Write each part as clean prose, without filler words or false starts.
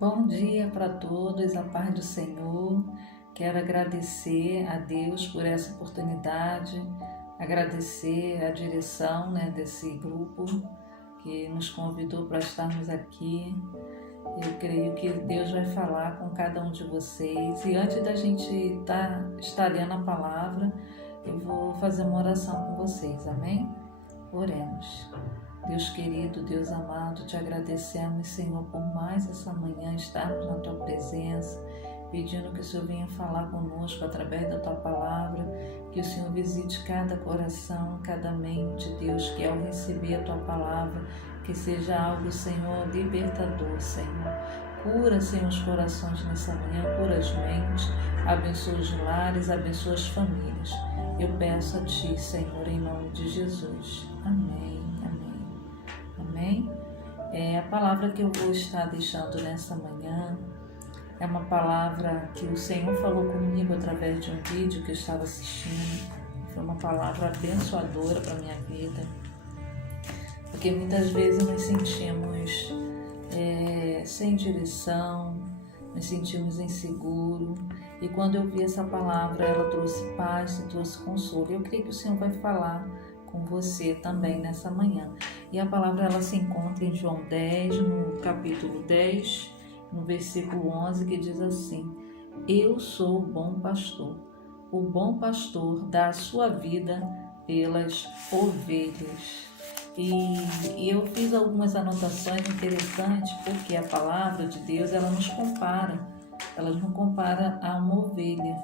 Bom dia para todos, a paz do Senhor. Quero agradecer a Deus por essa oportunidade, agradecer a direção, desse grupo que nos convidou para estarmos aqui. Eu creio que Deus vai falar com cada um de vocês. E antes da gente estar lendo a palavra, eu vou fazer uma oração com vocês, amém? Oremos. Deus querido, Deus amado, te agradecemos, Senhor, por mais essa manhã estarmos na Tua presença, pedindo que o Senhor venha falar conosco através da Tua palavra, que o Senhor visite cada coração, cada mente, Deus, que ao receber a Tua palavra, que seja algo, Senhor, libertador, Senhor. Cura, Senhor, os corações nessa manhã, cura as mentes, abençoa os lares, abençoa as famílias. Eu peço a Ti, Senhor, em nome de Jesus. Amém. Amém? A palavra que eu vou estar deixando nessa manhã é uma palavra que o Senhor falou comigo através de um vídeo que eu estava assistindo. Foi uma palavra abençoadora para a minha vida, porque muitas vezes nos sentimos sem direção, nos sentimos inseguros, e quando eu vi essa palavra, ela trouxe paz e trouxe consolo. Eu creio que o Senhor vai falar com você também nessa manhã. E a palavra ela se encontra em João 10, no capítulo 10, no versículo 11, que diz assim: Eu sou o bom pastor. O bom pastor dá a sua vida pelas ovelhas. E eu fiz algumas anotações interessantes, porque a palavra de Deus ela nos compara a uma ovelha,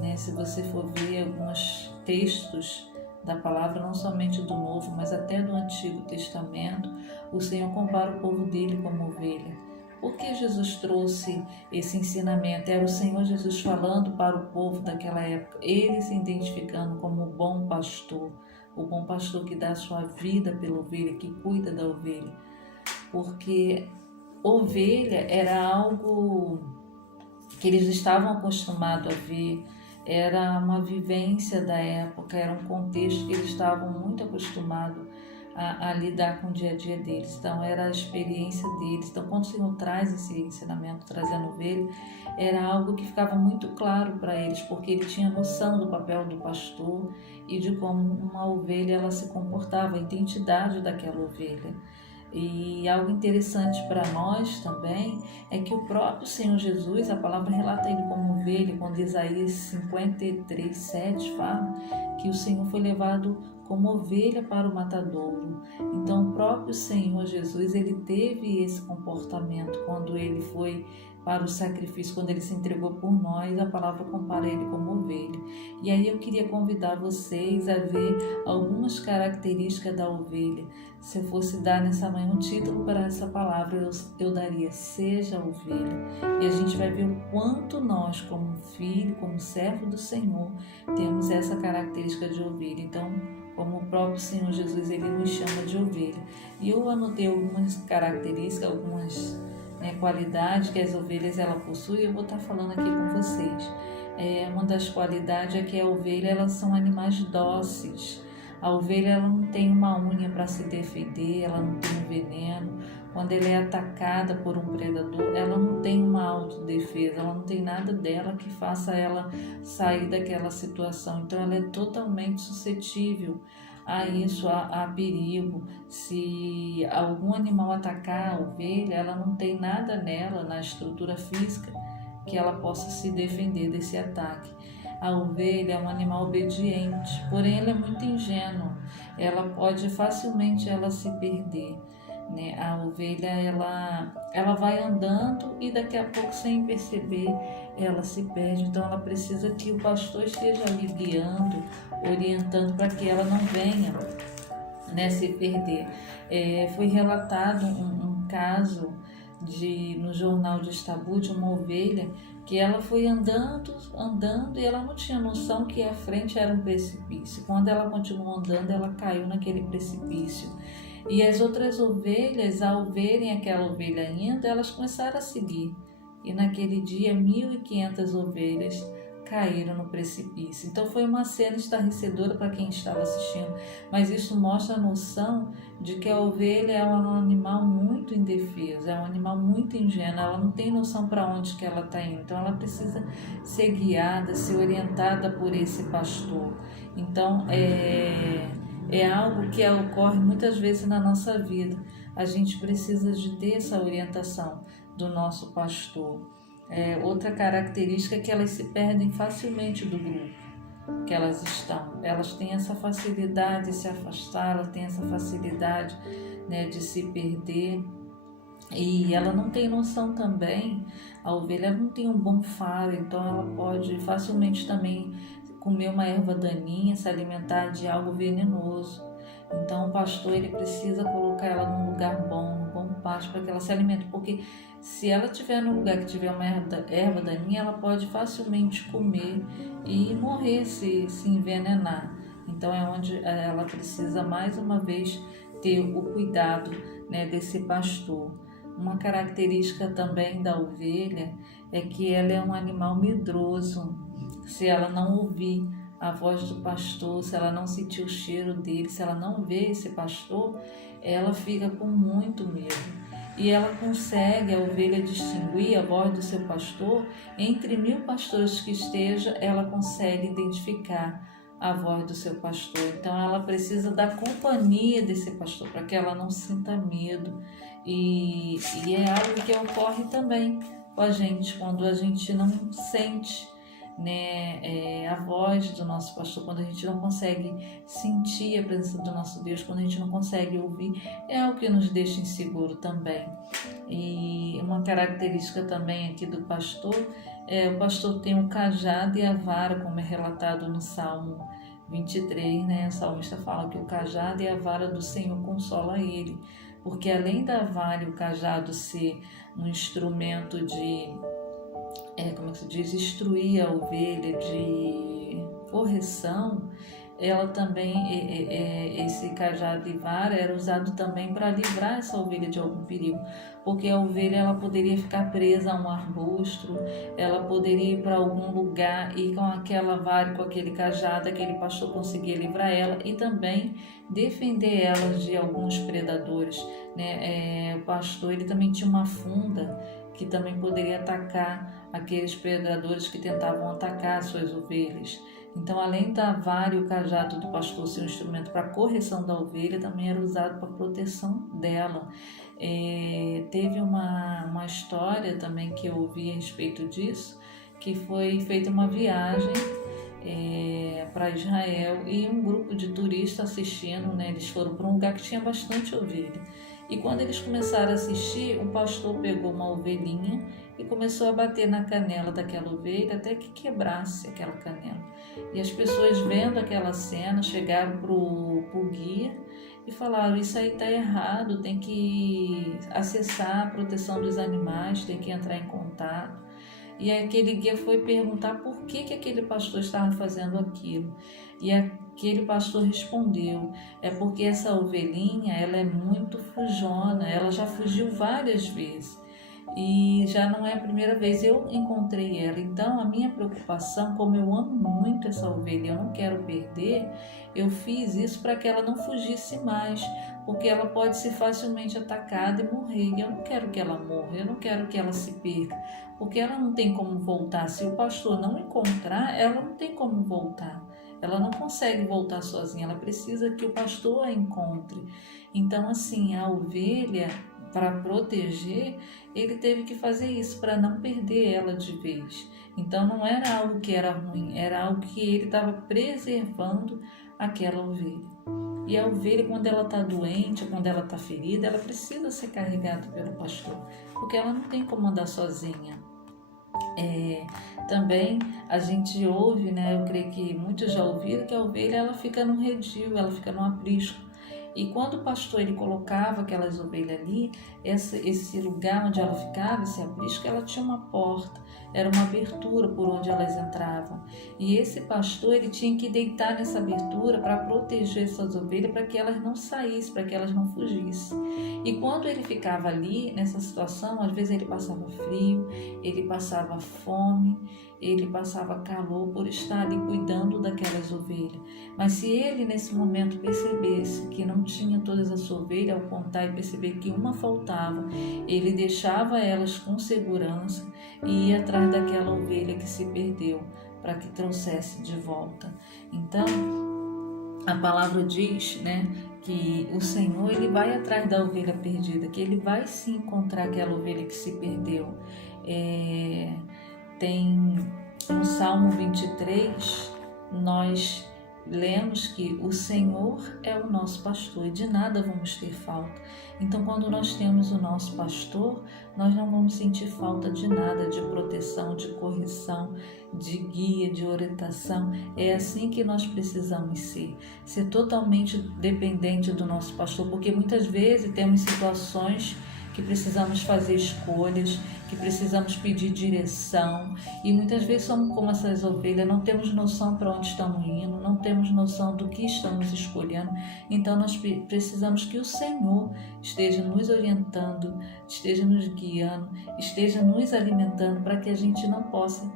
né? Se você for ver alguns textos da palavra, não somente do Novo, mas até do Antigo Testamento, o Senhor compara o povo dele como ovelha. Por que Jesus trouxe esse ensinamento? Era o Senhor Jesus falando para o povo daquela época, ele se identificando como o bom pastor que dá a sua vida pela ovelha, que cuida da ovelha. Porque ovelha era algo que eles estavam acostumados a ver, era uma vivência da época, era um contexto que eles estavam muito acostumados a lidar com o dia a dia deles. Então era a experiência deles. Então quando o Senhor traz esse ensinamento, trazendo ovelha, era algo que ficava muito claro para eles, porque ele tinha noção do papel do pastor e de como uma ovelha ela se comportava, a identidade daquela ovelha. E algo interessante para nós também é que o próprio Senhor Jesus, a palavra relata ele como ovelha, quando Isaías 53, 7 fala que o Senhor foi levado como ovelha para o matadouro. Então o próprio Senhor Jesus, ele teve esse comportamento quando ele foi para o sacrifício, quando ele se entregou por nós, a palavra compara ele como ovelha. E aí eu queria convidar vocês a ver algumas características da ovelha. Se eu fosse dar nessa manhã um título para essa palavra, eu daria Seja Ovelha. E a gente vai ver o quanto nós, como filho, como servo do Senhor, temos essa característica de ovelha. Então, como o próprio Senhor Jesus, ele nos chama de ovelha. E eu anotei algumas características, algumas qualidades que as ovelhas ela possuem, eu vou estar falando aqui com vocês. Uma das qualidades é que a ovelha, elas são animais dóceis. A ovelha ela não tem uma unha para se defender, ela não tem um veneno. Quando ela é atacada por um predador, ela não tem uma autodefesa, ela não tem nada dela que faça ela sair daquela situação. Então ela é totalmente suscetível a isso, a perigo. Se algum animal atacar a ovelha, ela não tem nada nela, na estrutura física, que ela possa se defender desse ataque. A ovelha é um animal obediente, porém ela é muito ingênua, ela pode facilmente se perder. A ovelha ela vai andando e daqui a pouco, sem perceber, ela se perde. Então ela precisa que o pastor esteja ali guiando, orientando para que ela não venha se perder. Foi relatado um caso no jornal de Istanbul, de uma ovelha que ela foi andando e ela não tinha noção que à frente era um precipício. Quando ela continuou andando, ela caiu naquele precipício. E as outras ovelhas, ao verem aquela ovelha indo, elas começaram a seguir. E naquele dia, 1.500 ovelhas caíram no precipício. Então foi uma cena estarrecedora para quem estava assistindo, mas isso mostra a noção de que a ovelha é um animal muito indefeso, é um animal muito ingênuo, ela não tem noção para onde que ela está indo, então ela precisa ser guiada, ser orientada por esse pastor. Então é algo que ocorre muitas vezes na nossa vida. A gente precisa de ter essa orientação do nosso pastor. Outra característica é que elas se perdem facilmente do grupo que elas estão. Elas têm essa facilidade de se afastar, elas têm essa facilidade, né, de se perder. E ela não tem noção também, a ovelha não tem um bom faro, então ela pode facilmente também comer uma erva daninha, se alimentar de algo venenoso. Então o pastor ele precisa colocar ela num lugar bom, num bom pasto, para que ela se alimente, porque se ela estiver num lugar que tiver uma erva daninha, ela pode facilmente comer e morrer, se envenenar. Então é onde ela precisa mais uma vez ter o cuidado, né, desse pastor. Uma característica também da ovelha é que ela é um animal medroso. Se ela não ouvir a voz do pastor, se ela não sentir o cheiro dele, se ela não vê esse pastor, ela fica com muito medo. E ela consegue, a ovelha, distinguir a voz do seu pastor. Entre 1000 pastores que esteja, ela consegue identificar a voz do seu pastor. Então ela precisa da companhia desse pastor para que ela não sinta medo. E é algo que ocorre também com a gente, quando a gente não sente, né, a voz do nosso pastor, quando a gente não consegue sentir a presença do nosso Deus, quando a gente não consegue ouvir, é algo que nos deixa inseguro também. E uma característica também aqui do pastor o pastor tem o cajado e a vara, como é relatado no Salmo 23, né? O salmista fala que o cajado e a vara do Senhor consola ele, porque além da vara e o cajado ser um instrumento de, como se diz, instruir a ovelha, de correção, ela também, esse cajado e vara era usado também para livrar essa ovelha de algum perigo, porque a ovelha ela poderia ficar presa a um arbusto, ela poderia ir para algum lugar e com aquela vara, com aquele cajado, aquele pastor conseguia livrar ela e também defender ela de alguns predadores, né? O pastor ele também tinha uma funda que também poderia atacar aqueles predadores que tentavam atacar as suas ovelhas. Então, além da vara e o cajado do pastor ser um instrumento para a correção da ovelha, também era usado para a proteção dela. Teve uma história também que eu ouvi a respeito disso, que foi feita uma viagem para Israel e um grupo de turistas assistindo, né? Eles foram para um lugar que tinha bastante ovelha. E quando eles começaram a assistir, o pastor pegou uma ovelhinha e começou a bater na canela daquela ovelha até que quebrasse aquela canela. E as pessoas vendo aquela cena chegaram pro guia e falaram: isso aí está errado, tem que acessar a proteção dos animais, tem que entrar em contato. E aquele guia foi perguntar por que aquele pastor estava fazendo aquilo. E aquele pastor respondeu: é porque essa ovelhinha ela é muito fujona, ela já fugiu várias vezes. E já não é a primeira vez eu encontrei ela. Então a minha preocupação, como eu amo muito essa ovelha, eu não quero perder, eu fiz isso para que ela não fugisse mais, porque ela pode ser facilmente atacada e morrer. E eu não quero que ela morra, eu não quero que ela se perca, porque ela não tem como voltar. Se o pastor não encontrar, ela não tem como voltar. Ela não consegue voltar sozinha, ela precisa que o pastor a encontre. Então, assim, a ovelha, para proteger, ele teve que fazer isso, para não perder ela de vez. Então, não era algo que era ruim, era algo que ele estava preservando aquela ovelha. E a ovelha, quando ela está doente, quando ela está ferida, ela precisa ser carregada pelo pastor, porque ela não tem como andar sozinha. Também a gente ouve, né? Eu creio que muitos já ouviram que a ovelha ela fica no redil, ela fica no aprisco. E quando o pastor ele colocava aquelas ovelhas ali, esse lugar onde ela ficava, esse aprisco, ela tinha uma porta, era uma abertura por onde elas entravam. E esse pastor ele tinha que deitar nessa abertura para proteger essas ovelhas, para que elas não saíssem, para que elas não fugissem. E quando ele ficava ali, nessa situação, às vezes ele passava frio, ele passava fome, ele passava calor por estar ali cuidando daquelas ovelhas. Mas se ele nesse momento percebesse que não tinha todas as ovelhas, ao contar e perceber que uma faltava, ele deixava elas com segurança e ia atrás daquela ovelha que se perdeu, para que trouxesse de volta. Então, a palavra diz, né, que o Senhor, ele vai atrás da ovelha perdida, que ele vai sim encontrar aquela ovelha que se perdeu. Tem no Salmo 23, nós lemos que o Senhor é o nosso pastor e de nada vamos ter falta. Então, quando nós temos o nosso pastor, nós não vamos sentir falta de nada, de proteção, de correção, de guia, de orientação. É assim que nós precisamos ser totalmente dependente do nosso pastor, porque muitas vezes temos situações que precisamos fazer escolhas, que precisamos pedir direção, e muitas vezes somos como essas ovelhas, não temos noção para onde estamos indo, não temos noção do que estamos escolhendo. Então nós precisamos que o Senhor esteja nos orientando, esteja nos guiando, esteja nos alimentando, para que a gente não possa,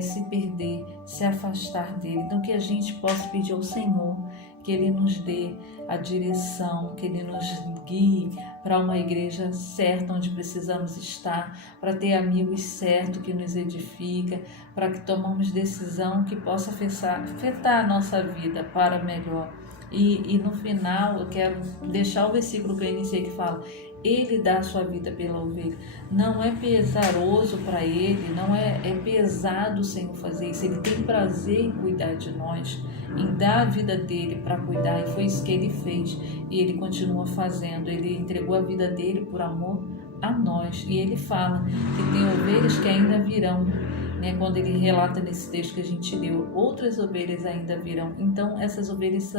se perder, se afastar dele. Então que a gente possa pedir ao Senhor que Ele nos dê a direção, que Ele nos guie para uma igreja certa onde precisamos estar, para ter amigos certos que nos edifica, para que tomamos decisão que possa afetar a nossa vida para melhor. E no final eu quero deixar o versículo que eu iniciei, que fala: Ele dá a sua vida pela ovelha. Não é pesaroso para Ele, não é pesado o Senhor fazer isso. Ele tem prazer em cuidar de nós, em dar a vida dele para cuidar, e foi isso que Ele fez, e Ele continua fazendo. Ele entregou a vida dele por amor a nós, e Ele fala que tem ovelhas que ainda virão, quando Ele relata nesse texto que a gente leu, outras ovelhas ainda virão. Então essas ovelhas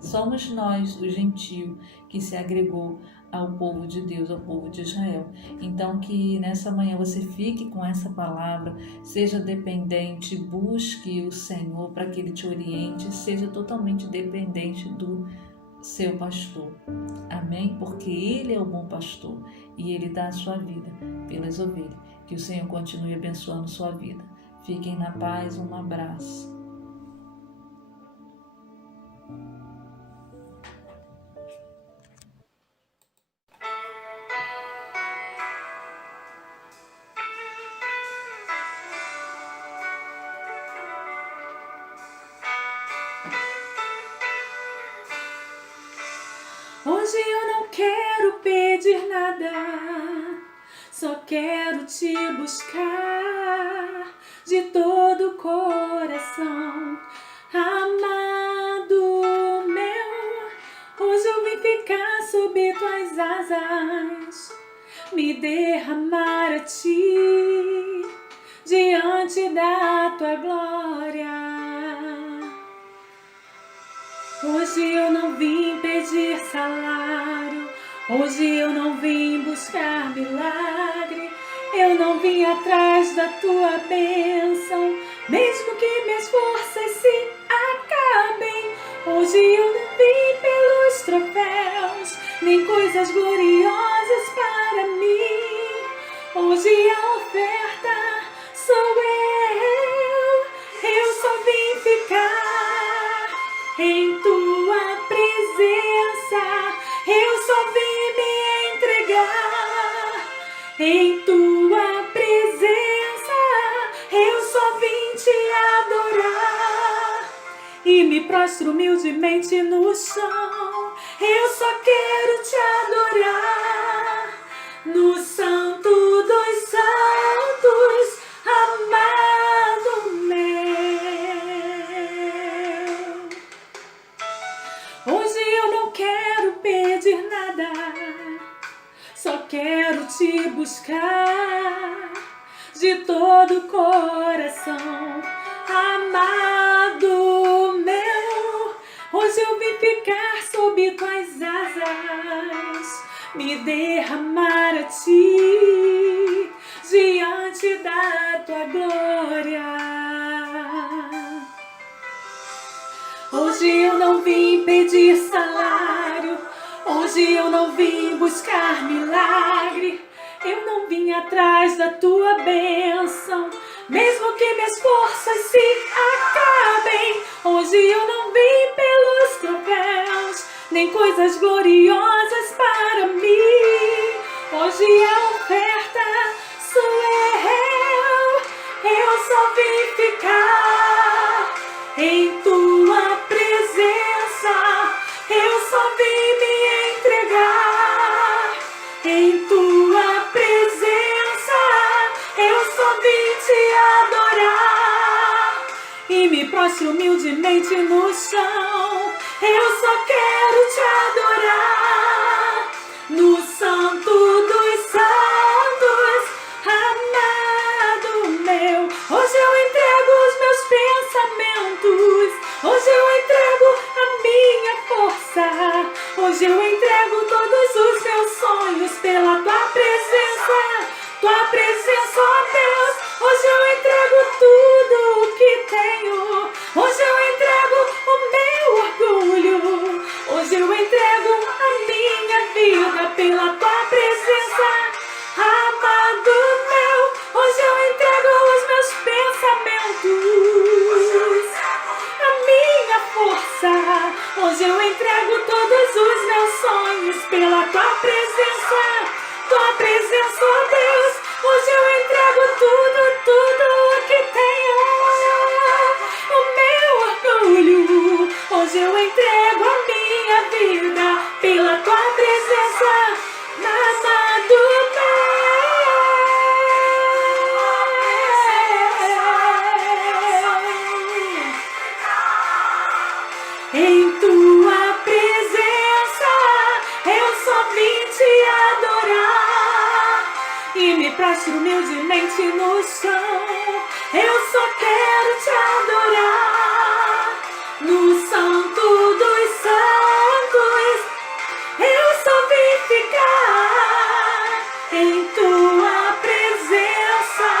somos nós, o gentio, que se agregou ao povo de Deus, ao povo de Israel. Então que nessa manhã você fique com essa palavra, seja dependente, busque o Senhor para que Ele te oriente, seja totalmente dependente do seu pastor. Amém? Porque Ele é o bom pastor e Ele dá a sua vida pelas ovelhas. Que o Senhor continue abençoando sua vida. Fiquem na paz, um abraço. Hoje eu não quero pedir nada, só quero te buscar de todo o coração, amado meu. Hoje eu vim ficar sob tuas asas, me derramar a ti diante da tua glória. Hoje eu não vim pedir salário, hoje eu não vim buscar milagre, eu não vim atrás da tua bênção, mesmo que minhas forças se acabem. Hoje eu não vim pelos troféus, nem coisas gloriosas para mim. Hoje a oferta sou eu só vim ficar em tua presença, eu só vim me entregar. Em tua presença, eu só vim te adorar. E me prostro humildemente no chão, eu só quero te adorar. No santo dos santos, amado meu. Hoje eu não quero pedir nada, só quero te buscar de todo o coração, amado meu. Hoje eu vim ficar sob tuas asas, me derramar a ti diante da tua glória. Hoje eu não vim pedir salário, hoje eu não vim buscar milagre, eu não vim atrás da tua bênção, mesmo mesmo que minhas forças se acabem. Hoje eu não vim pelos troféus, nem coisas gloriosas para mim. Hoje a oferta sou eu só vim ficar em tua presença. Eu só vim me entregar em tua presença. Eu só vim te adorar e me prostro humildemente no chão. Eu só quero te adorar no santo dos santos, amado meu. Hoje eu entrego os meus pensamentos, hoje eu entrego a minha força, hoje eu entrego todos os meus sonhos pela tua presença, ó Deus. Hoje eu entrego tudo o que tenho, hoje eu entrego o meu orgulho, hoje eu entrego a minha vida pela tua presença, amado meu. Hoje eu entrego os meus pensamentos, a minha força, hoje eu entrego todos os meus sonhos pela tua presença, ó Deus. Hoje eu entrego tudo o que tenho, o meu orgulho, hoje eu entrego a minha vida pela tua presença, amado meu. Em tua presença eu só vim te adorar e me prostro humildemente no chão. Eu só quero te adorar no santo dos santos. Eu só vim ficar em tua presença.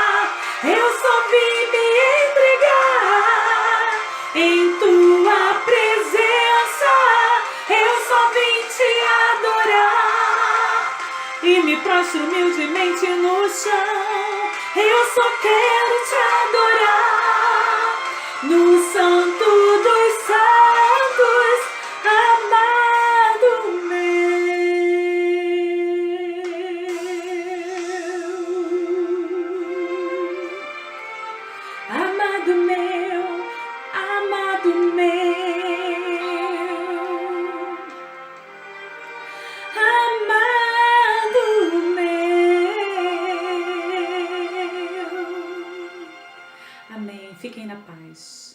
Eu só vim me entregar em tua presença. Eu só vim te adorar e me prostro humildemente no chão. Eu só quero te adorar no santo dos santos, amado meu. Amado meu, amado meu, amado meu. Amém. Fiquem na paz.